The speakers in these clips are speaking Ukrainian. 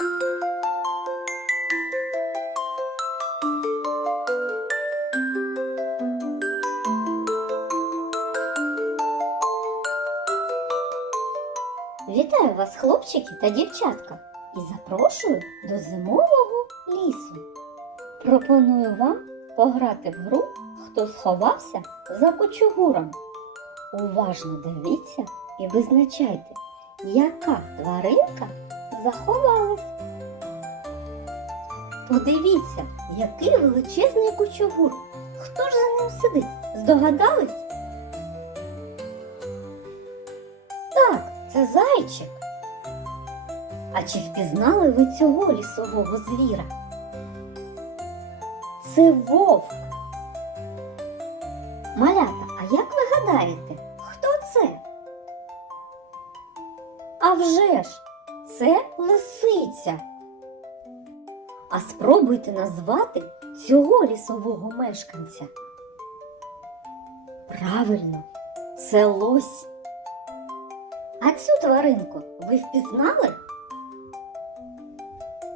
Вітаю вас, хлопчики та дівчатка, і запрошую до зимового лісу. Пропоную вам пограти в гру, хто сховався за кучугуром. Уважно дивіться і визначайте, яка тваринка заховалась. Подивіться, який величезний кучугур. Хто ж за ним сидить? Здогадались? Так, це зайчик. А чи впізнали ви цього лісового звіра? Це вовк. Малята, а як ви гадаєте, хто це? А вже ж, це лисиця. А спробуйте назвати цього лісового мешканця. Правильно, це лось. А цю тваринку ви впізнали?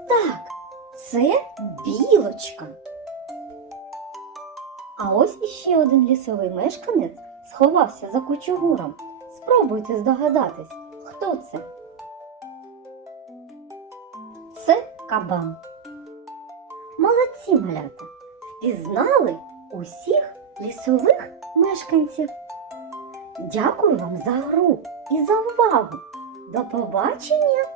Так, це білочка. А ось іще один лісовий мешканець сховався за кучугуром. Спробуйте здогадатись, хто це? Це кабан. Молодці малята! Впізнали усіх лісових мешканців. Дякую вам за гру і за увагу. До побачення!